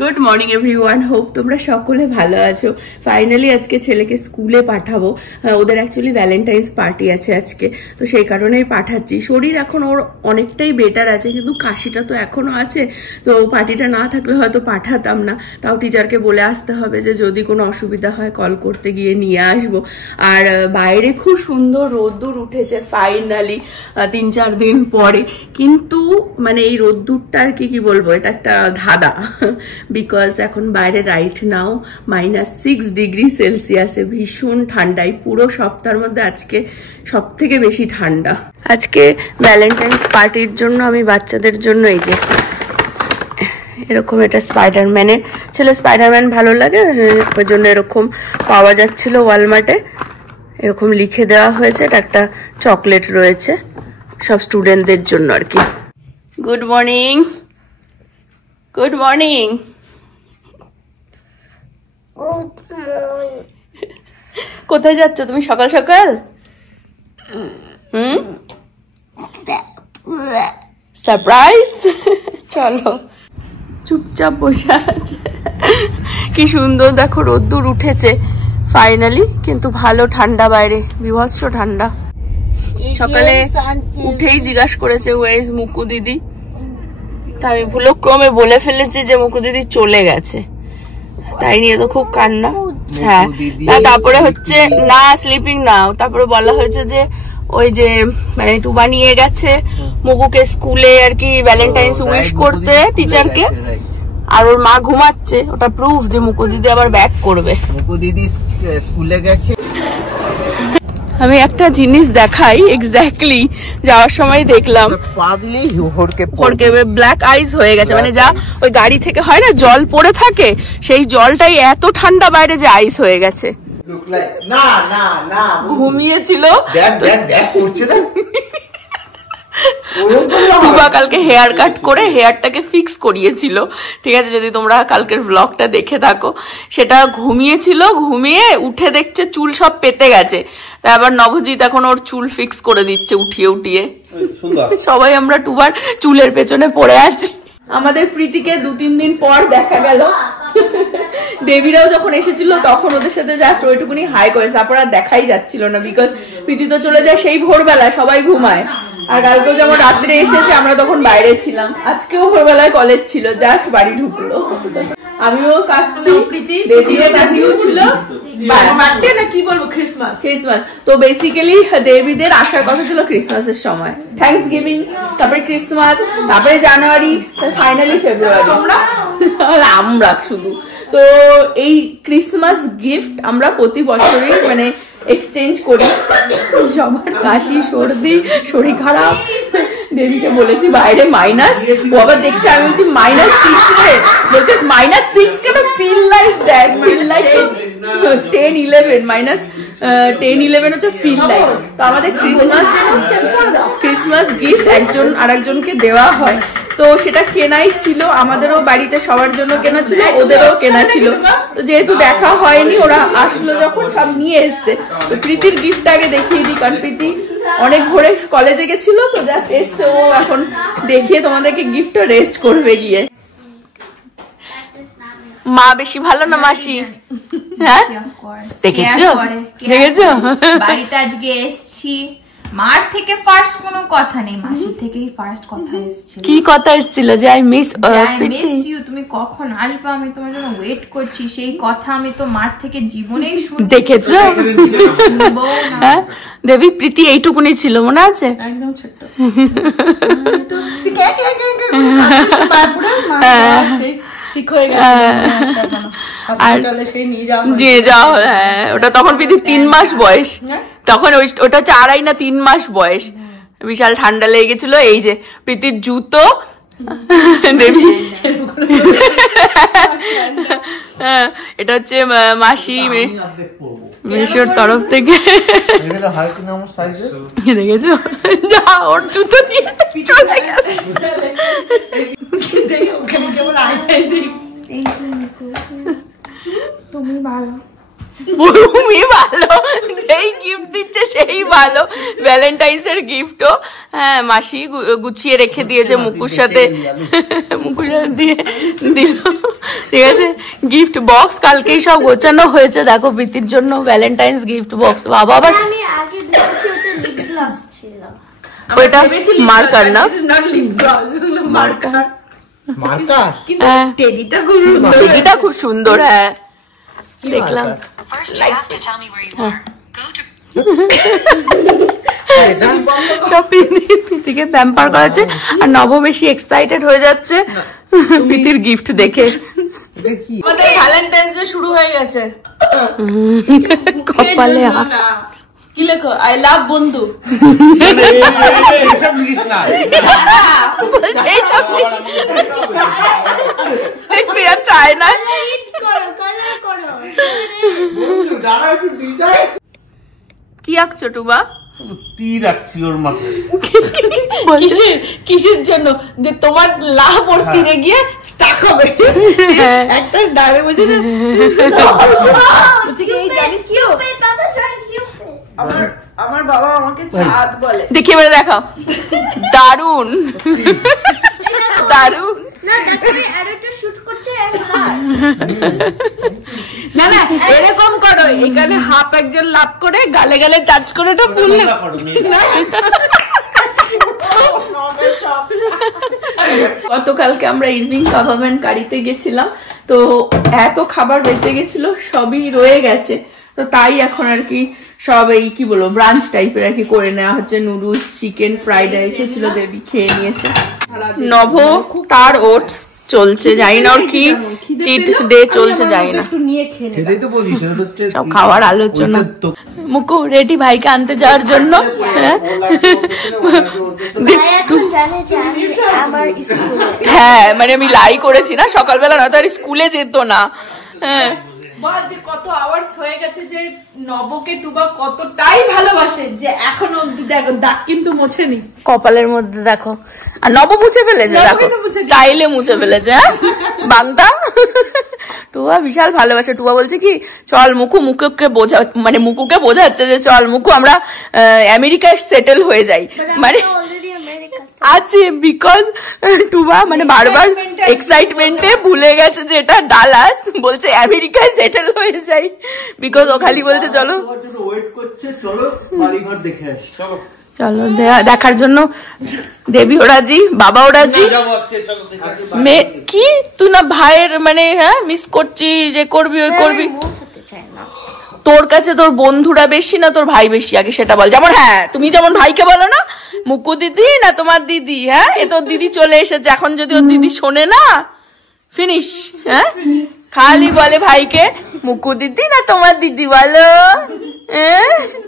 Good morning everyone, hope তোমরা সকলে ভালো আছো। ফাইনালি আজকে ছেলেকে স্কুলে পাঠাবো। ওদের অ্যাকচুয়ালি ভ্যালেন্টাইন্স পার্টি আছে আজকে, তো সেই কারণেই পাঠাচ্ছি। শরীর এখন ওর অনেকটাই বেটার আছে, কিন্তু কাশিটা তো এখনো আছে। তো পার্টিটা না থাকলে হয়তো পাঠাতাম না, তাও টিচারকে বলে আসতে হবে যে যদি কোনো অসুবিধা হয় কল করতে গিয়ে নিয়ে আসবো। আর বাইরে খুব সুন্দর রোদ্দুর উঠেছে ফাইনালি 3-4 দিন পরে, কিন্তু মানে এই রোদ্দুরটা আর কি বলবো, এটা একটা ধাঁধা। বিকজ এখন বাইরে রাইট নাও -6 ডিগ্রি সেলসিয়াসে, ভীষণ ঠান্ডায়। পুরো সপ্তাহের মধ্যে আজকে সব থেকে বেশি ঠান্ডা। আজকে ভ্যালেন্টাইন্স পার্টির জন্য আমি বাচ্চাদের জন্য এই যে এরকম, এটা স্পাইডারম্যানের, ছেলে স্পাইডারম্যান ভালো লাগে ওই জন্য এরকম পাওয়া যাচ্ছিল ওয়ালমার্টে। এরকম লিখে দেওয়া হয়েছে, এটা একটা চকলেট রয়েছে সব স্টুডেন্টদের জন্য আর কি। Good morning, good morning. কোথায় যাচ্ছ তুমি সকাল সকাল? সারপ্রাইজ। চলো, চুপচাপ বসে আছে। কি সুন্দর দেখো, রোদ্দুর উঠেছে ফাইনালি, কিন্তু ভালো ঠান্ডা বাইরে, বিভৎস ঠান্ডা। সকালে উঠেই জিজ্ঞাসা করেছে ওয়ার ইজ মুকু দিদি, তা আমি ভুলক্রমে বলে ফেলেছি যে মুকু দিদি চলে গেছে, তাই নিয়ে তো খুব কান্না। হ্যাঁ, তারপরে হচ্ছে না স্লিপিং নাও, তারপরে বলা হয়েছে যে ওই যে মানে টুবা নিয়ে গেছে মুকুকে স্কুলে আর কি ভ্যালেন্টাইন্স উইশ করতে টিচারকে, আর ওর মা ঘুমাচ্ছে, ওটা প্রুফ যে মুকু দিদি আবার ব্যাক করবে। মুকু দিদি স্কুলে গেছে। আমি একটা জিনিস দেখাই, এক্স্যাক্টলি যাওয়ার সময় দেখলাম হড়কে ব্ল্যাক আইস হয়ে গেছে, মানে যা ওই গাড়ি থেকে হয় না জল পড়ে থাকে, সেই জলটাই এত ঠান্ডা বাইরে যে আইস হয়ে গেছে। না না না, ঘুমিয়েছিল। করছে না টুবা কালকে হেয়ার কাট করে হেয়ারটাকে ফিক্স করিয়েছিল, ঠিক আছে, যদি তোমরা কালকের ব্লগটা দেখে থাকো। সেটা ঘুমিয়েছিল, ঘুমিয়ে উঠে দেখছে চুল সব পেতে গেছে, তাই আবার নবজিৎ এখন ওর চুল ফিক্স করে দিচ্ছে উঠিয়ে উঠিয়ে। সবাই আমরা টুবার চুলের পেছনে পড়ে আছি। আমাদের প্রীতিকে 2-3 দিন পর দেখা গেল। দেবীরাও যখন এসেছিল তখন ওদের সাথে জাস্ট ওইটুকুনি হাই করেছে, তারপর আর দেখাই যাচ্ছিল না, বিকজ প্রীতি তো চলে যায় সেই ভোরবেলা, সবাই ঘুমায়। আর কালকেও যেমন রাত্রে এসেছে, আমরা তখন বাইরে ছিলাম। আজকেও ভোরবেলায় কলেজ ছিল, জাস্ট বাড়ি ঢুকলো। আমিও কাশছি, দেবীরা কাশিও ছিল। বার্থডে না কি বলবো, ক্রিসমাস। তো বেসিক্যালি দেবীদের আসার কথা ছিল ক্রিসমাসের সময়, থ্যাঙ্কস গিভিং, তারপরে ক্রিসমাস, তারপরে জানুয়ারি, ফাইনালি ফেব্রুয়ারি। আমরা শুধু তো এই ক্রিসমাস গিফট আমরা প্রতি বছরই মানে এক্সচেঞ্জ করি। সবার কাশি, সর্দি, শরীর খারাপ। দেবীকে বলেছি বাইরে মাইনাস, ও আবার দেখছে আমি বলছি -6 রে, বলছে -6 কেন, feel like that, feel like 10-11, -10-11 হচ্ছে ফিল লাইক। তো আমাদের ক্রিসমাস গিফট একজন আরেকজনকে দেওয়া হয়, তো সেটা কেনাই ছিল, আমাদেরও বাড়িতে সবার জন্য কেনা ছিল, ওদেরও কেনা ছিল। তো যেহেতু দেখা হয়নি, ওরা আসলো যখন সব নিয়ে এসছে। তো প্রীতির গিফট আগে দেখিয়ে দিই, কারণ প্রীতি অনেক ভোরে কলেজে গেছিল, তো জাস্ট এসছে, ও এখন দেখিয়ে তোমাদেরকে গিফটটা রেস্ট করবে গিয়ে। মা বেশি ভালো না মাসি? হ্যাঁ, দেখেছো বাড়িতে আজকে এসছি, মার থেকে ফার্স্ট কোনো কথা নেই, মাসির থেকেই ফার্স্ট কথা এসেছিল। কি কথা এসেছিল? যে আই মিস ইউ, তুমি কখন আসবে, আমি তোমার জন্য ওয়েট করছি। সেই কথা আমি তো মার থেকে জীবনেই শুনি। দেখেছো? হ্যাঁ, দেবী প্রীতি এইটুকুনি ছিল, মনে আছে? একদম ছোট্ট। ওটা তখন প্রীতির 3 মাস বয়স, তখন ওটা হচ্ছে 2.5 না 3 মাস বয়স। বিশাল ঠান্ডা লেগে গেছিল। এই যে প্রীতির জুতো, দেবী এটা হচ্ছে মাসি মেশোর তরফ থেকে। দেখেছো, যা ওর জুতো নিয়ে চলে গেছে। তুমি ভালো, তুমি ভালো, যেই গিফট দিচ্ছে সেই ভালো। ভ্যালেন্টাইন্স এর গিফটও হ্যাঁ মাসি গুছিয়ে রেখে দিয়েছে, মুকুর সাথে দিয়ে দিল। ঠিক আছে, গিফট বক্স কালকেই সব গোছানো হয়েছে। দেখো প্রীতির জন্য ভ্যালেন্টাইন্স গিফট বক্স। বাবা আবার ওইটা মার্কার না, মার্কার টেডিটা খুব সুন্দর। হ্যাঁ দেখলাম। সব প্রীতিকে প্যাম্পার করাচ্ছে, আর নব বেশি এক্সাইটেড হয়ে যাচ্ছে প্রীতির গিফট দেখে। আমাদের ভ্যালেন্টাইন্স ডে শুরু হয়ে গেছে। কপালে কি লেখো? আই লাভ বন্ধু। চায় না। কি আঁকছো টুবা? তীর আঁকছি ওর মাথায়। কিসের জন্য? যে তোমার লাভ ওর তীরে গিয়ে স্টাক হবে। একটা ডাবে বলছে না, জানিস তো আমার বাবা আমাকে চাঁদ বলে। দেখি এবারে দেখাও। দারুন দারুন। না না এরকম করো, এখানে হাফ একজন লাভ করে গালে গালে টাচ করে এটা বললে। গতকালকে আমরা ইভিনিং গভর্নমেন্ট গাড়িতে গেছিলাম, তো এত খাবার বেঁচে গেছিল, সবই রয়ে গেছে। তো তাই এখন আর কি সব এই কি বলবো ব্রাঞ্চ টাইপের আর কি করে নেওয়া হচ্ছে। নুডলস, চিকেন, ফ্রাইড রাইস ছিল, দেবী খেয়ে নিয়েছে। নভ তার ওটস চলছে, জানি না ওর কি চিট ডে চলছে, জানি না। সব খাওয়ার আলোচনা। মুকু রেডি ভাইকে আনতে যাওয়ার জন্য। হ্যাঁ মানে আমি লাই করেছি না সকালবেলা, না তার স্কুলে যেত না। হ্যাঁ কত আওয়ার্স হয়ে গেছে যে নবকে টুবা কতটাই ভালোবাসে, যে এখনো অব্দি দেখো দাগ কিন্তু মোছেনি কপালের মধ্যে। দেখো আর নব মুছে ফেলেছে, দেখো স্টাইলে মুছে ফেলেছে। বাংটা টুবা বিশাল ভালোবাসে। টুবা বলছে কি চল মুকুকে বোঝা, মানে মুকুকে বোঝাচ্ছে যে চল মুকু আমরা আমেরিকায় সেটেল হয়ে যাই। মানে আছে বিকজ টুবা মানে বারবার এক্সাইটমেন্টে ভুলে গেছে যে এটা ডালাস, বলছে আমেরিকায় সেটেল হয়ে যাই। বিকজ ও খালি বলছে চলো চলো দেখার জন্য। দেবী ওরাজি, বাবা ওরাজি, কি তুই না ভাইয়ের মানে হ্যাঁ মিস করছিস, যে করবি ওই করবি। তোর কাছে তোর বন্ধুরা বেশি না তোর ভাই বেশি, আগে সেটা বল। যেমন হ্যাঁ তুমি যেমন ভাইকে বলো না মুকু দিদি না তোমার দিদি, হ্যাঁ এ তোর দিদি চলে এসেছে, এখন যদি ওর দিদি শোনে না ফিনিশ। হ্যাঁ খালি বলে ভাইকে মুকু দিদি না তোমার দিদি বলো,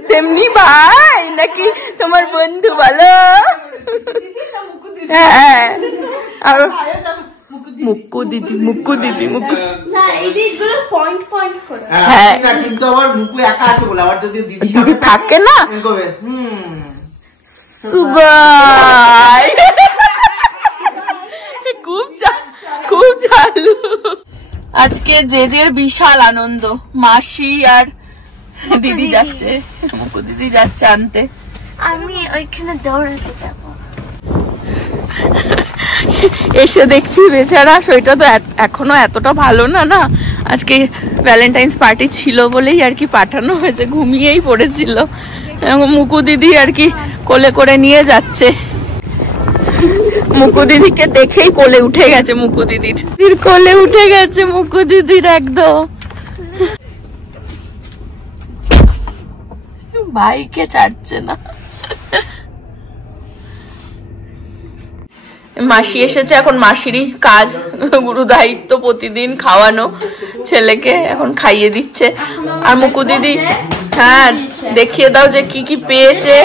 তেমনি ভাই নাকি তোমার বন্ধু বলো। হ্যাঁ আর মুকু দিদি মুকু দিদি মুকু। হ্যাঁ কিন্তু আমার মুকু একা আছে বলে, আবার যদি দিদি থাকে না সুবাই খুব চালু। আজকে জেজের বিশাল আনন্দ, মাসি আর দিদি যাচ্ছে, মুকু দিদি যাচ্ছে আনতে। আমি ওইখানে দৌড়াতে যাব। এসে দেখছি বেচারা শরীরটা তো এখনো এতটা ভালো না। না আজকে ভ্যালেন্টাইন্স পার্টি ছিল বলেই আর কি পাঠানো হয়েছে, ঘুমিয়েই পড়েছিল। মুকু দিদি আর কি কোলে করে নিয়ে যাচ্ছে। মুকু দিদিকে দেখেই কোলে উঠে গেছে, মুকু দিদির কোলে উঠে গেছে মুকু দিদির একদম। ভাইকে ছাড়ছে না। মাসি এসেছে, এখন মাসিরই কাজ, গুরু দায়িত্ব প্রতিদিন খাওয়ানো ছেলেকে, এখন খাইয়ে দিচ্ছে। আর মুকু দিদি হ্যাঁ দেখিয়ে দাও যে কি কি পেয়েছে।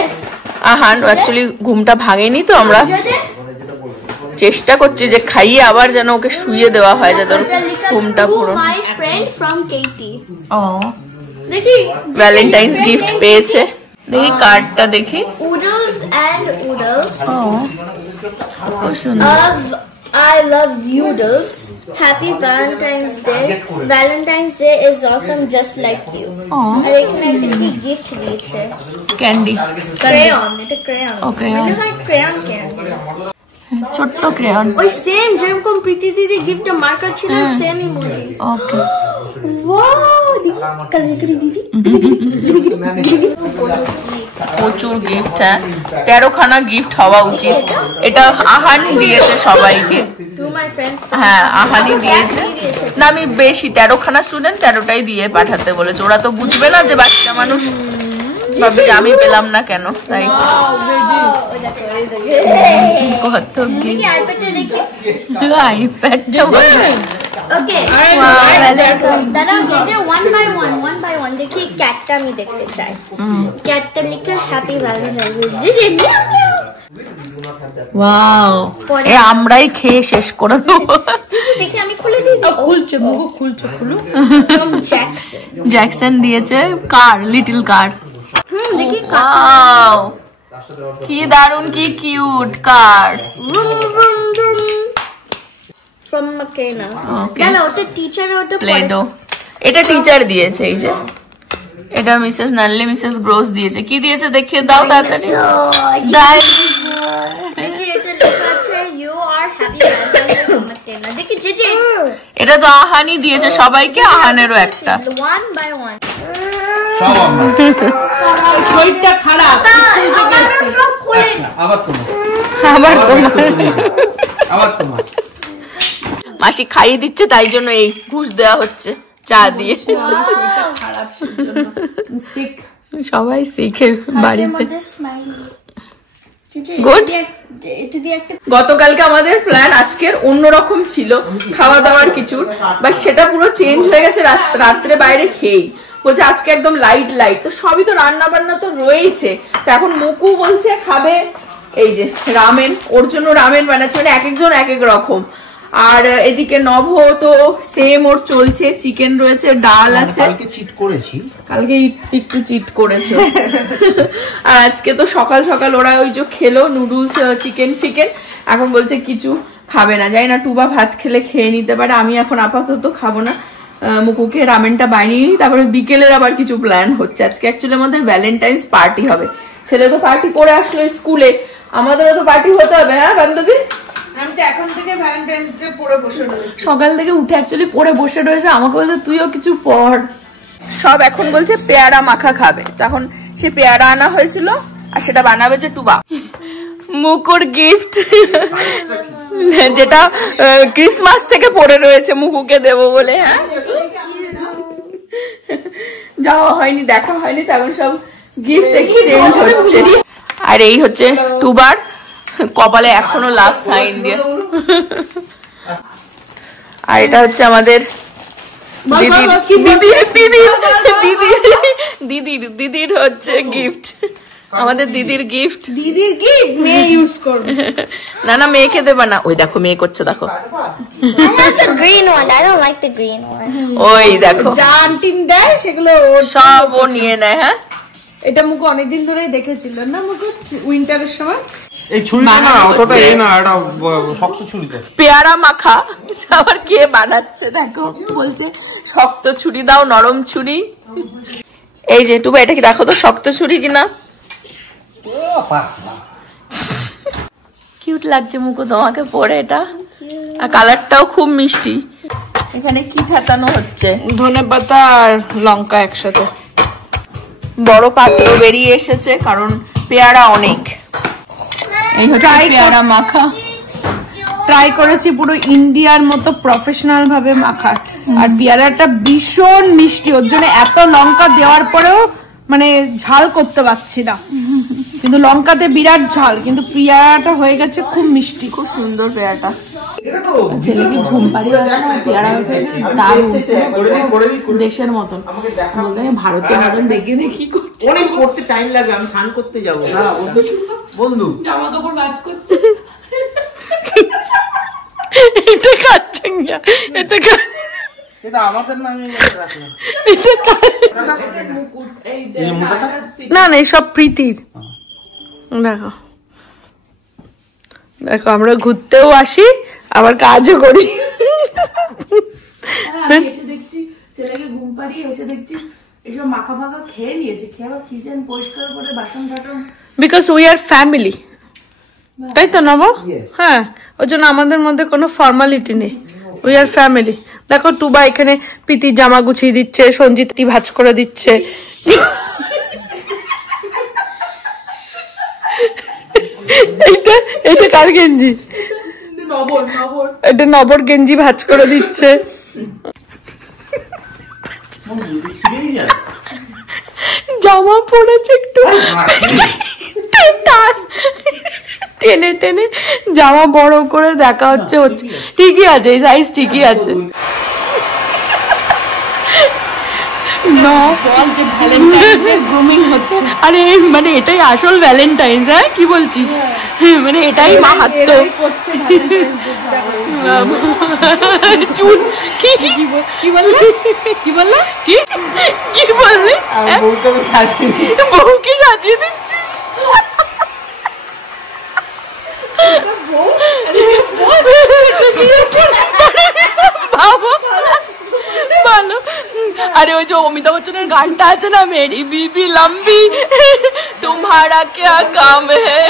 আহান অ্যাকচুয়ালি ঘুমটা ভাঙেনি, তো আমরা চেষ্টা করছি যে খাইয়ে আবার যেন ওকে শুইয়ে দেওয়া হয়, যাতে ওর ঘুমটা পুরো। ভ্যালেন্টাইন্স গিফট পেয়েছে, দেখি কার্ডটা দেখি। Oodles and oodles খুব সুন্দর। of I love noodles. Happy Valentine's Day. Valentine's Day is awesome just like you. আর এখানে একটা কি গিফট দিয়েছে ক্যান্ডি ক্রেয়ন এটা ক্রেয়ন ও ক্রেয়ন মনে হয় ক্রেয়ন ক্যান্ডি ছোট্ট ক্রেয়ন ওই সেম যেরকম প্রীতি দিদি গিফটে মার্কার ছিল সেম ইমোজি ওকে ওয়াও দিদি কালার করে দিদি প্রচুর গিফট হ্যাঁ 13 খানা গিফট হওয়া উচিত এটা আহানি দিয়েছে সবাইকে টু মাই ফ্রেন্ড হ্যাঁ আহানি দিয়েছে না আমি বেশি 13 খানা স্টুডেন্ট 13টাই দিয়ে পাঠাতে বলেছে ওরা তো বুঝবে না যে বাচ্চা মানুষ ভাবে যে আমি পেলাম না কেন তাই কত কি আইপ্যাডে দেখি আইপ্যাডটা ওকে দাদা যে 1 by 1 দেখি ক্যাটটা আমি দেখতে চাই ক্যাটটা লিখে হ্যাপি ভ্যালেন্টাইন্স ডে ওয়াও এ আমরাই খেয়ে শেষ করে দেবো দেখি আমি খুলে দিই খুলছে মুখ খুলছে খুলো জ্যাকসন দিয়েছে কার লিটল কার দেখি ওয়াও কি দারুন কি cute car from Makena Okay. না ওটা টিচার ওটা প্লেডো এটা টিচার দিয়েছে এই যে এটা মিসেস নানলে মিসেস গ্রোস দিয়েছে কি দিয়েছে দেখিয়ে দাও তাড়াতাড়ি দেখি এটা লেখা আছে you are happy valentine's from Makena দেখি যে এটা তো আহানি দিয়েছে সবাইকে আহানেরও একটা 1 by 1 সব আমরা শরীরটা খারাপ আমার সব খুলে আবার তোমার আবার তোমার মাসি খাইয়ে দিচ্ছে তাই জন্য এই ঘুষ দেওয়া হচ্ছে চা দিয়ে আমার শরীরটা খারাপ সেজন্য সিক সবাই শিখে বাড়িতে মধ্যে স্মাইলি গুড এটা দিয়ে একটা গতকালকে আমাদের প্ল্যান আজকের অন্যরকম ছিল খাওয়া দাওয়ার কিছুর বাট সেটা পুরো চেঞ্জ হয়ে গেছে রাত্রে বাইরে খেয়েই বলছে আজকে একদম লাইট তো সবই তো রান্না বান্না তো রয়েছে তো এখন মুকু বলছে খাবে এই যে রামেন ওর জন্য রামেন বানাচ্ছে মানে এক একজন এক এক রকম আর এদিকে নভ তো সেম ওর চলছে চিকেন রয়েছে ডাল আছে কালকে চিট করেছি কালকে একটু চিট করেছে আর আজকে তো সকাল সকাল ওরা ওই যে খেলো নুডলস চিকেন ফিকেন এখন বলছে কিছু খাবে না জানি না টুবা ভাত খেলে খেয়ে নিতে পারে আমি এখন আপাতত খাবো না মুকুকে রামেনটা বানিয়ে নিই তারপরে বিকেলের আবার কিছু প্ল্যান হচ্ছে আজকে অ্যাকচুয়ালি আমাদের ভ্যালেন্টাইন্স পার্টি হবে ছেলে তো পার্টি করে আসলো স্কুলে আমাদেরও তো পার্টি হতে হবে হ্যাঁ বান্ধবী আমি তো এখন থেকে ভ্যালেন্টাইন্স ডে পরে বসে রয়েছি সকাল থেকে উঠে অ্যাকচুয়ালি পড়ে বসে রয়েছে আমাকে বলছে তুইও কিছু পড় সব এখন বলছে পেয়ারা মাখা খাবে তখন সে পেয়ারা আনা হয়েছিল আর সেটা বানাবে যে টুবা মুকুর গিফট যেটা ক্রিসমাস থেকে পড়ে রয়েছে মুকুকে দেবো বলে হ্যাঁ যাওয়া হয়নি দেখা হয়নি তখন সব গিফট এক্সচেঞ্জ হচ্ছে আর এই হচ্ছে টুবার কপালে এখনো লাভ সাইন দিয়ে আর এটা হচ্ছে আমাদের দিদির হচ্ছে গিফট আমাদের দিদির গিফট মেয়ে ইউজ করবে না মেয়েকে দেবা না ওই দেখো মেয়ে করছে দেখো I have the green one. I don't like the green one. ওই দেখো যা আন্টিম দেয় সেগুলো সব ও নিয়ে নেয় হ্যাঁ এটা মুখে অনেকদিন ধরেই দেখেছিল না মুখে উইন্টারের সময় এই ছুরিটা না অতটা এই না এটা শক্ত ছুরিটা পেয়ারা মাখা আবার কে বানাচ্ছে দেখো বলছে শক্ত ছুরি দাও নরম ছুরি এই যে টুবা এটা কি দেখো তো শক্ত ছুরি কিনা কিউট লাগছে মুকু তোমাকে পরে এটা আর কালারটাও খুব মিষ্টি এখানে কি থাকানো হচ্ছে ধনেপাতা আর লঙ্কা একসাথে বড় পাত্র বেরিয়ে এসেছে কারণ পেয়ারা অনেক এই হচ্ছে পেয়ারা মাখা ট্রাই করেছি পুরো ইন্ডিয়ার মতো প্রফেশনাল ভাবে মাখার আর পেয়ারাটা ভীষণ মিষ্টি ওর জন্য এত লঙ্কা দেওয়ার পরেও মানে ঝাল করতে পারছি না কিন্তু লঙ্কাতে বিরাট ঝাল কিন্তু পেয়ারাটা হয়ে গেছে খুব মিষ্টি খুব সুন্দর পেয়ারাটা ছেলেকে ঘুম পাড়িয়ে আসা পেয়ারা দারুণ দেশের মতন বলতে ভারতের মতন দেখি করছে অনেক পড়তে টাইম লাগবে আমি স্নান করতে যাবো না বন্ধু জামা কাপড় কাজ করছে এটা খাচ্ছে এটা এটা আমাদের নামে না না সব প্রীতির দেখো দেখো আমরা ঘুরতেও আসি আবার কাজও করি। এসে দেখছি ছেলেকে ঘুম পাড়িয়ে এসে দেখছি এসব মাখা মাখা খেয়ে নিয়েছে, খেয়ে আবার কিচেন পরিষ্কার করে বাসন টাসন। বিকজ উই আর ফ্যামিলি, তাই তো নব? হ্যাঁ, ওই জন্য আমাদের মধ্যে কোনো ফর্মালিটি নেই, উই আর ফ্যামিলি। দেখো টুবা এখানে পিতির জামা গুছিয়ে দিচ্ছে, সঞ্জিত ভাঁজ করে দিচ্ছে। এটা কার গেঞ্জি? এটা নবর গেঞ্জি ভাঁজ করে দিচ্ছে। জামা পড়েছে একটু টেনে টেনে জামা বড় করে দেখা হচ্ছে। ঠিকই আছে, এই সাইজ ঠিকই আছে। আরে মানে এটাই আসল ভ্যালেন্টাইন্স। হ্যাঁ কি বলছিস? মানে এটাই মাহাত্ম্য। চুল কি বললে? কি বললে? কি বললে? বউকে সাজিয়ে দিচ্ছিস? ভালো। আরে ওই যে অমিতাভ বচ্চনের গানটা আছে না, মেরি বিবি লম্বি তোমারা क्या काम है।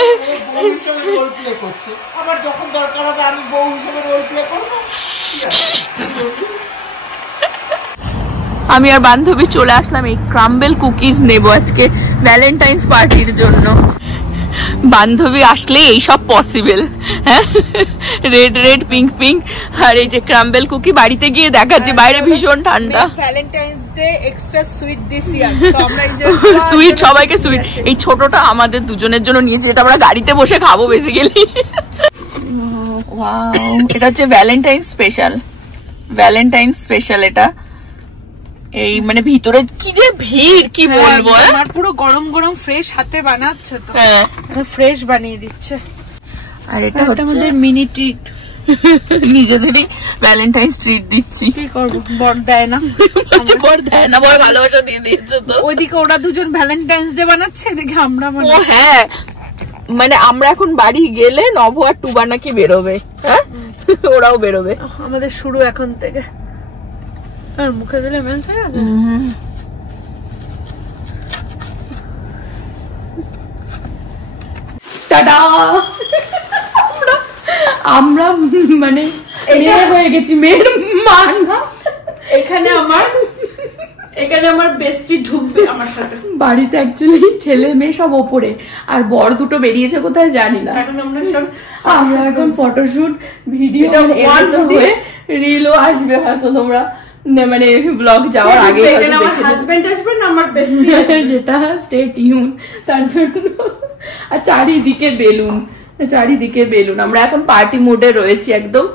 আমি আর বান্ধবী চলে আসলাম এই ক্রাম্বেল কুকিজ নেব আজকে ভ্যালেন্টাইন্স পার্টির জন্য। বান্ধবী আসলে এইসব পসিবল। হ্যাঁ, রেড রেড পিঙ্ক পিঙ্ক। আর এই যে ক্রাম্বেল কুকি বাড়িতে গিয়ে দেখাচ্ছে, বাইরে ভীষণ ঠান্ডা। Valentine's day extra sweet this ইয়ার, তো আমরা এই যে সুইট, সবাইকে সুইট। এই ছোটটা আমাদের দুজনের জন্য নিয়েছি, এটা আমরা গাড়িতে বসে খাবো বেসিক্যালি। ওয়াও, এটা হচ্ছে ভ্যালেন্টাইন্স স্পেশাল। ভ্যালেন্টাইন্স স্পেশাল এটা। এই মানে ভিতরে কি যে ভিড়, কি বলবো। আমার পুরো গরম গরম ফ্রেশ হাতে বানাচ্ছে, তো হ্যাঁ ফ্রেশ বানিয়ে দিচ্ছে। আর এটা হচ্ছে আমাদের মিনি ট্রিট, নিজেদেরই ভ্যালেন্টাইন্স ট্রিট দিচ্ছি। কি করবো, বর দেয় না। বর দেয় না, বর ভালোবাসা দিয়ে দিচ্ছে। তো ওইদিকে ওরা দুজন ভ্যালেন্টাইন্স ডে বানাচ্ছে, এদিকে আমরা ও হ্যাঁ, মানে আমরা এখন বাড়ি গেলে নব আর টুবা নাকি বেরোবে। হ্যাঁ, ওরাও বেরোবে। আমাদের শুরু এখন থেকে। আর মুখে দিলে মেল্ট হয়ে যাবে। টাটা। আমরা মানে মেয়ে হয়ে গেছি, মেয়ের মা না। এখানে আমার বেস্টি ঢুকবে আমার সাথে। বাড়িতে অ্যাকচুয়ালি ছেলে মেয়ে সব ওপরে, আর বর দুটো বেরিয়েছে কোথায় জানি না। এখন আমরা এখন ফটোশুট ভিডিও হয়ে রিলও আসবে হয়তো, তোমরা মানে ব্লগ যাওয়ার আগে আমার হাজবেন্ড আসবে না, আমার বেস্টি, সেটা স্টে টিউন তার জন্য। আর চারিদিকে বেলুন, চারিদিকে বেলুন। আমরা এখন পার্টি মুডে রয়েছি একদম।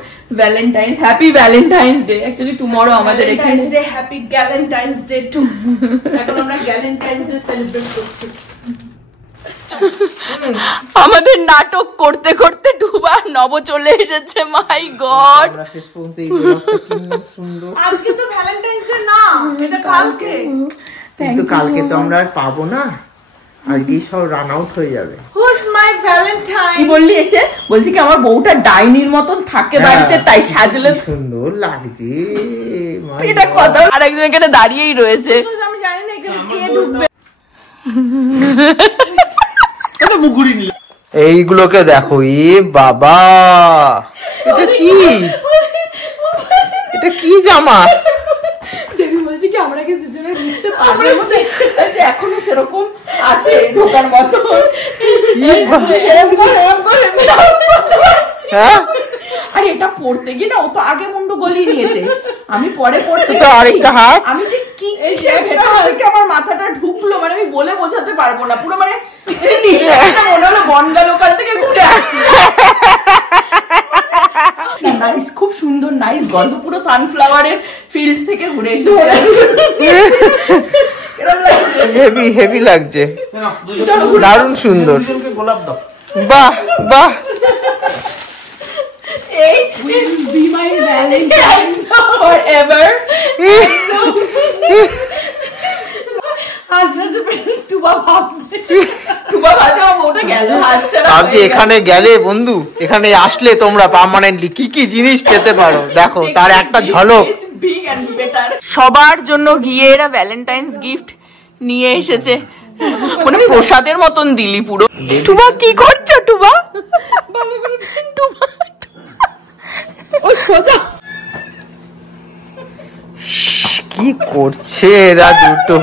Valentine's, happy Valentine's day. Actually tomorrow আমাদের এখানে হ্যাপি গ্যালেন্টাইন্স ডে টু। এখন আমরা গ্যালেন্টাইন্স ডে সেলিব্রেট করছি। আমাদের নাটক করতে করতে ডুবা নব চলে এসেছে। মাই গড, আজকে তো ভ্যালেন্টাইন্স ডে না, এটা কালকে। কিন্তু কালকে তো আমরা আর পাবো না, আজকেই সব রান আউট হয়ে যাবে। হুজ মাই ভ্যালেন্টাইন? কি বললি এসে? বলছি কি আমার বউটা ডাইনির মতন থাকে বাড়িতে, তাই সাজলে সুন্দর লাগছে। এটা কথা। আর একজন এখানে দাঁড়িয়েই রয়েছে। আমি জানি না এখানে কে ঢুকবে। এইগুলোকে দেখো, এ বাবা, এটা কি? এটা কি জামা? দেবী বলছি কি আমরা কি দুজনে ঢুকতে পারবো? এখনো সেরকম আছে ঢোকার মতো। আর এটা পড়তে গিয়ে না, ও তো আগে মুন্ডু গলিয়ে নিয়েছে, আমি পরে পড়তে আরেকটা হাত। আমি যে কি আমার মাথাটা ঢুকলো, মানে আমি বলে বোঝাতে পারবো না। পুরো মানে মনে হলো বনগা লোকাল থেকে ঘুরে আসছি। নাইস, খুব সুন্দর, নাইস গন্ধ, পুরো সানফ্লাওয়ারের ফিল্ড থেকে ঘুরে এসেছে। হেভি হেভি লাগছে, দারুণ সুন্দর। গোলাপ দাও। বাহ বাহ। Hey, will be my Valentine forever. আজ টুবা ভাবছে টুবা বাজা ওটা গেল আচ্ছা ভাবছি এখানে গেলে বন্ধু, এখানে আসলে তোমরা পার্মানেন্টলি কি কি জিনিস পেতে পারো দেখো, তার একটা ঝলক। সবার জন্য গিয়ে এরা ভ্যালেন্টাইন্স গিফট নিয়ে এসেছে, মানে প্রসাদের মতন দিলি পুরো। টুবা কি করছো টুবা? কি করছে এরা দুটো?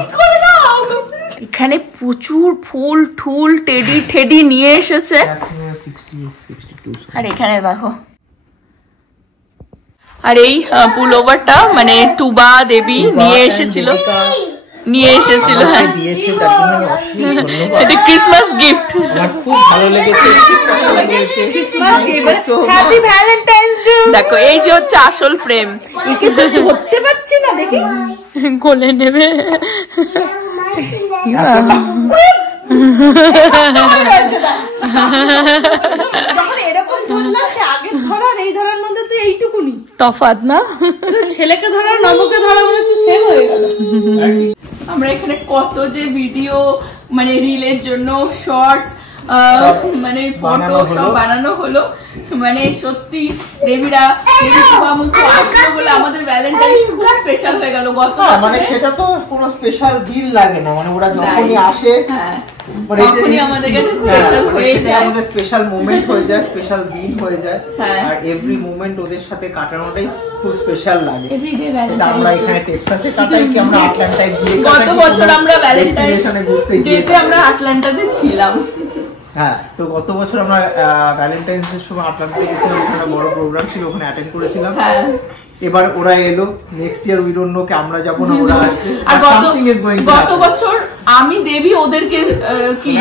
এখানে প্রচুর ফুল ঠুল টেডি ঠেডি নিয়ে এসেছে। আর এখানে দেখো, আর এই পুল ওভারটা মানে টুবা দেবী নিয়ে এসেছিল। হ্যাঁ, এটা ক্রিসমাস গিফট। আমার খুব ভালো লেগেছে। Happy Valentine's day. দেখো এই যে হচ্ছে আসল প্রেম। একে তো ধরতে পারছি না, দেখি কোলে নেবে। যখন এরকম ধরলাম, সে আগের ধরার এই ধরার মধ্যে তো এইটুকুনি তফাৎ না? ছেলেকে ধরা নবকে ধরা বলে তো সেম হয়ে গেল। আমরা এখানে কত যে ভিডিও মানে রিলের জন্য শর্টস মানে ফটো সব বানানো হলো। মানে সত্যি দেবীরা আসলো বলে আমাদের ভ্যালেন্টাইন্স খুব স্পেশাল হয়ে গেল গত বছরে। মানে সেটা তো কোনো স্পেশাল দিন লাগে না, মানে ওরা যখনই আসে তখনই আমাদের কাছে স্পেশাল হয়ে যায়, আমাদের স্পেশাল মোমেন্ট হয়ে যায়, স্পেশাল দিন হয়ে যায়। আর এভরি মোমেন্ট ওদের সাথে কাটানোটাই খুব স্পেশাল লাগে। এটা আমরা এখানে টেক্সাসে কাটাই কি আমরা আটলান্টায় গিয়ে গত বছর আমরা ভ্যালেন্টাইন্স ডেতে আমরা আটলান্টাতে ছিলাম। হ্যাঁ, তো গত বছর আমরা ভ্যালেন্টাইন্স এর সময় আটলান্টাতে গেছিলাম, ওখানে বড় প্রোগ্রাম ছিল, ওখানে অ্যাটেন্ড করেছিলাম। এবার ওরা এলো, next year we don't know কে আমরা যাব না, ওরা আসবে। আর something is going to happen. গত বছর আমি দেবী ওদেরকে কি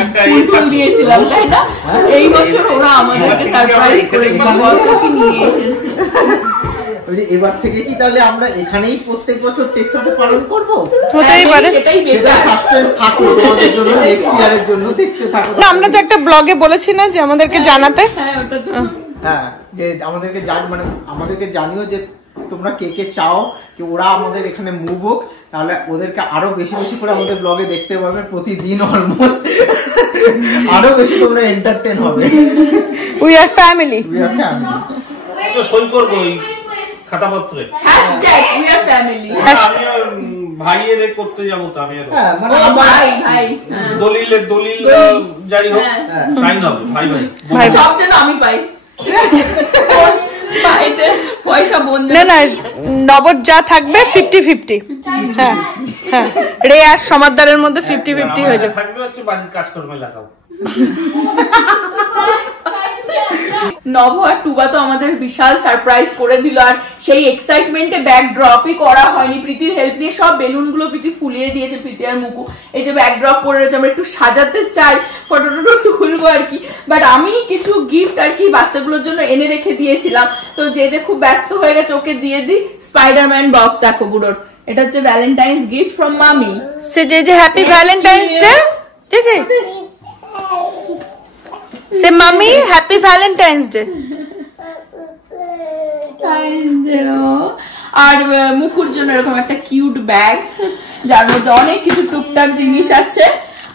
ফুল দিয়েছিলাম, তাই না? এই বছর ওরা আমাদেরকে সারপ্রাইজ করে কি নিয়ে এসেছে। এবার থেকে কি তাহলে আমরা এখানেই প্রত্যেক বছর টেক্সাসে পালন করব? হতেই পারে, সেটাই বেটার। সাসপেন্স থাকলো তোমাদের জন্য, নেক্সট ইয়ারের জন্য দেখতে থাকো। না, আমরা তো একটা ব্লগে বলেছি না যে আমাদেরকে জানাতে। হ্যাঁ, ওটা তো হ্যাঁ, যে আমাদেরকে মানে আমাদেরকে জানিও যে তোমরা কে কে চাও যে ওরা আমাদের এখানে মুভ হোক, তাহলে ওদেরকে আরো বেশি বেশি করে আমাদের ব্লগে দেখতে পাবে প্রতিদিন, অলমোস্ট আরো বেশি তোমরা এন্টারটেইন হবে। We are family. তো সই করবো এই খাতাপত্রে #we are family। আমি আর ভাইয়ের করতে যাবো তো, আমি আর মানে ভাই দলিল যাই হোক সাইন হবে ভাই ভাই সব যেন আমি পাই। পয়সা বোন না না, নবদ যা থাকবে 50-50। হ্যাঁ হ্যাঁ, রে আর সমাদদারের মধ্যে 50-50 হয়ে যাবে। থাকবে হচ্ছে বাড়ির কাজকর্মে লাগাও। নভ আর টুবা তো আমাদের বিশাল সারপ্রাইজ করে দিল, আর সেই এক্সাইটমেন্টে ব্যাকড্রপই করা হয়নি। প্রীতির হেল্প নিয়ে সব বেলুন গুলো প্রীতি ফুলিয়ে দিয়েছে, প্রীতি আর মুকু। এই যে ব্যাকড্রপ পরে রয়েছে, আমরা একটু সাজাতে চাই, ফটো তুলবো আর কি। বাট আমি কিছু গিফট আর কি বাচ্চাগুলোর জন্য এনে রেখে দিয়েছিলাম, তো যে খুব ব্যস্ত হয়ে গেছে ওকে দিয়ে দিই। স্পাইডারম্যান বক্স দেখো বুড়োর, এটা হচ্ছে ভ্যালেন্টাইন্স গিফট ফ্রম মামি। সে যে হ্যাপি ভ্যালেন্টাইন্স ডে, সে মামি হ্যাপি ভ্যালেন্টাইন্স ডে। আর মুকুর জন্য এরকম একটা কিউট ব্যাগ, যার মধ্যে অনেক কিছু টুকটাক জিনিস আছে।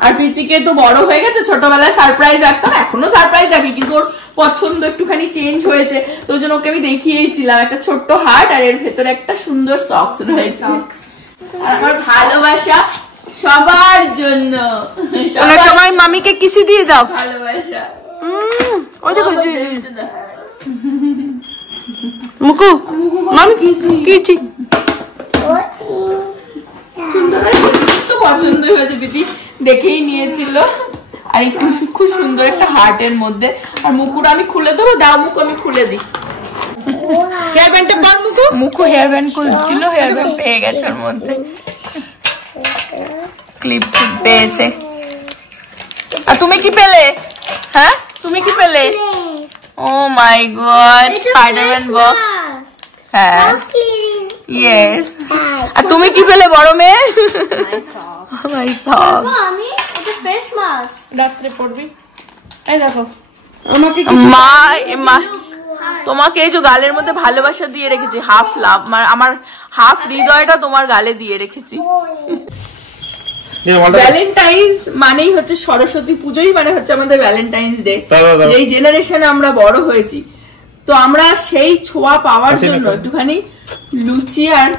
আর প্রীতিকে তো বড় হয়ে গেছে, ছোটবেলায় সারপ্রাইজ রাখতাম, এখনো সারপ্রাইজ রাখি, কিন্তু ওর পছন্দ একটুখানি চেঞ্জ হয়েছে, তো ওই জন্য ওকে আমি দেখিয়েছিলাম একটা ছোট্ট হার্ট, আর এর ভেতরে একটা সুন্দর সক্স রয়েছে। আর আমার ভালোবাসা সবার জন্য, সবাই মামিকে কিসি দিয়ে দাও। ভালোবাসা। ওই দেখো মুকু, মামি কিছি সুন্দর তো পছন্দই হয়েছে, প্রীতি দেখেই নিয়েছিল। আর খুব সুন্দর একটা হার্টের মধ্যে। আর মুকুর আমি খুলে দেবো, দাও মুকু আমি খুলে দিই। হেয়ার ব্যান্ডটা কর মুকু। মুকু হেয়ার ব্যান্ড খুলছিল, হেয়ার ব্যান্ড পেয়ে গেছে ওর মধ্যে, ক্লিপ পেয়েছে। আর তুমি কি পেলে? হ্যাঁ, তুমি কি পেলে? ও মাই গড, স্পাইডারম্যান বক্স। হ্যাঁ, ইয়েস। আর তুমি কি পেলে বড় মেয়ে? মাই সক্স। আমি এটা ফেস মাস্ক রাত্রে পড়বি। এই দেখো আমাকে মা তোমাকে এই যে গালের মধ্যে ভালোবাসা দিয়ে রেখেছি, হাফ লাভ, আমার হাফ হৃদয়টা তোমার গালে দিয়ে রেখেছি। ভ্যালেন্টাইন্স মানেই হচ্ছে সরস্বতী পুজোই মানে হচ্ছে আমাদের ভ্যালেন্টাইন্স ডে, যেই জেনারেশনে আমরা বড় হয়েছি। তো আমরা সেই ছোঁয়া পাওয়ার জন্য একটুখানি লুচি আর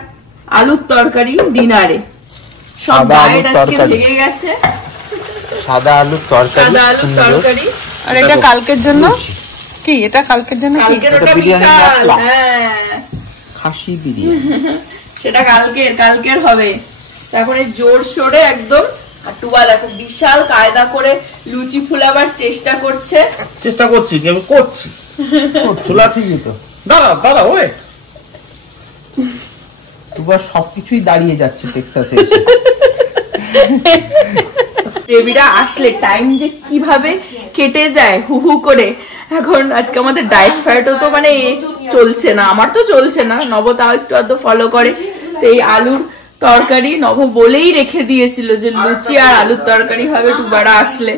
আলুর তরকারি ডিনারে, সব ডায়েট আজকে ভেঙে গেছে। সাদা আলুর তরকারি। আর এটা কালকের জন্য কি? এটা কালকের জন্য কালকের ওটা বিশাল, হ্যাঁ খাসি বিরিয়ানি, সেটা কালকের হবে। তারপরে জোর সোরে একদম। আর টুবা দেখো বিশাল কায়দা করে লুচি ফুলাবার চেষ্টা করছি কি আমি করছি চুলা ঠিকই তো। দাঁড়া ওই টুবা সবকিছুই দাঁড়িয়ে যাচ্ছে টেক্সাসে। বেবিরা আসলে টাইম যে কিভাবে কেটে যায় হু হু করে। এখন আজকে আমাদের ডায়েট ফায়েটও তো মানে চলছে না, আমার তো চলছে না, নব তাও একটু আধ ফলো করে। তো এই আলুর তরকারি নব বলেই রেখে দিয়েছিল যে লুচি আর আলুর তরকারি হবে টুবারা আসলে,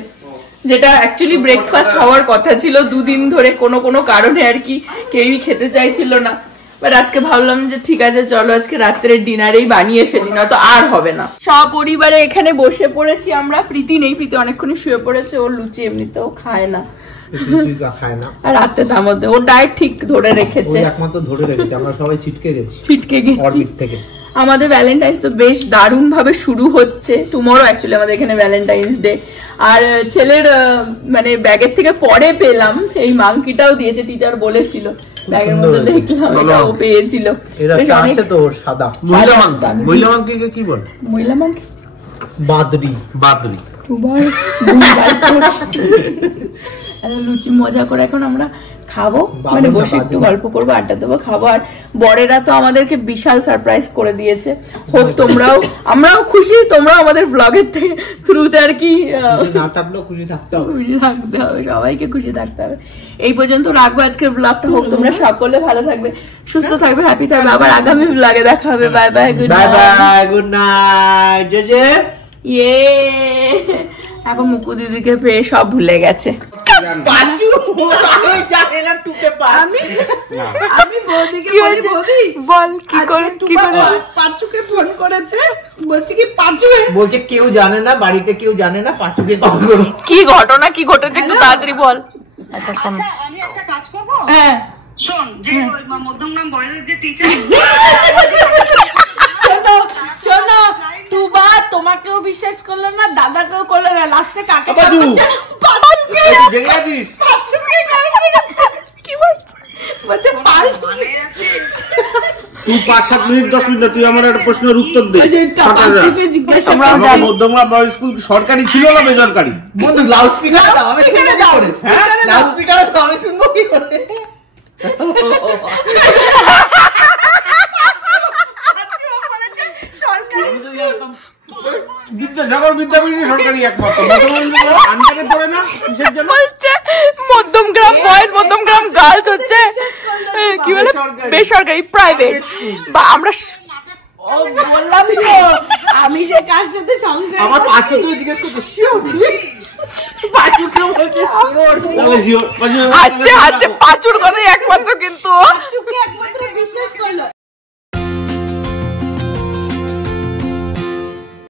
যেটা অ্যাকচুয়ালি ব্রেকফাস্ট হওয়ার কথা ছিল দুদিন ধরে, কোনো কারণে আর কি কেউই খেতে চাইছিল না। বাট আজকে ভাবলাম যে ঠিক আছে চলো আজকে রাত্রে ডিনারেই বানিয়ে ফেলি, না তো আর হবে না। সপরিবারে এখানে বসে পড়েছি আমরা। প্রীতি নেই, প্রীতি অনেকক্ষণ শুয়ে পড়েছে, ওর লুচি এমনিতেও খায় না, আর রাতে তার মধ্যে ওর ডায়েট ঠিক ধরে রেখেছে, একমাত্র ধরে রেখেছে, আমরা সবাই ছিটকে গেছি অরবিট থেকে। আমাদের ভ্যালেন্টাইন্স তো বেশ দারুণ ভাবে শুরু হচ্ছে। টুমরো অ্যাকচুয়ালি আমাদের এখানে ভ্যালেন্টাইন্স ডে। আর ছেলের মানে ব্যাগের থেকে পরে পেলাম এই মাংকিটাও দিয়েছে, টিচার বলেছিল ব্যাগের মধ্যে দেখলাম এটাও পেয়েছিল। মহিলা মাংকিকে কি বলে? মহিলা মাংকি বাদরি। লুচি মজা করে এখন আমরা খাবো, মানে বসে একটু গল্প করবো, আড্ডা দেবো, খাবো। আর বরেরা তো আমাদেরকে বিশাল সারপ্রাইজ করে দিয়েছে। হোক তোমরাও, আমরাও খুশি, তোমরাও আমাদের ব্লগের থেকে থ্রুতে আর কি না থাকলেও খুশি থাকতে হবে, সবাইকে খুশি থাকতে হবে। এই পর্যন্ত রাখবো আজকের ব্লগটা। হোক তোমরা সকলে ভালো থাকবে, সুস্থ থাকবে, হ্যাপি থাকবে। আবার আগামী ব্লগে দেখা হবে। Bye bye, good night. ইয়ে এখন মুকু দিদিকে পেয়ে সব ভুলে গেছে। বলছে কেউ জানে না, বাড়িতে কেউ জানে না, পাঁচুকে কি ঘটনা কি ঘটেছে একটু তাড়াতাড়ি বল। আমি একটা কাজ করবো, হ্যাঁ শোন, যে মধ্যমগ্রাম বয়েজের যে টিচার, শোনো টুবা তোমাকেও বিশ্বাস করলো না, দাদাকেও করলো না, লাস্টে কাকে তুই 5-7 মিনিট 10 মিনিট তুই আমার একটা প্রশ্নের উত্তর দে। মধ্যমগ্রাম বয়েজ স্কুল সরকারি ছিল না বেসরকারি? বন্ধু লাউড স্পিকারে দাও, আমি শুনবো কি করে? হ্যাঁ লাউড স্পিকারে দাও, আমি শুনবো কি করে? বিদ্যাসাগর বিদ্যাপীঠ সরকারি একমাত্র, পড়ে না বলছে মধ্যমগ্রাম বয়েজ মধ্যমগ্রাম গার্লস হচ্ছে কি বলে বেসরকারি প্রাইভেট। বা আমরা বললাম তো আমি যে কাজটাতে সংসার আমার পাঁচুকে জিজ্ঞেস করছি, হাসছে পাঁচুর কথাই একমাত্র, কিন্তু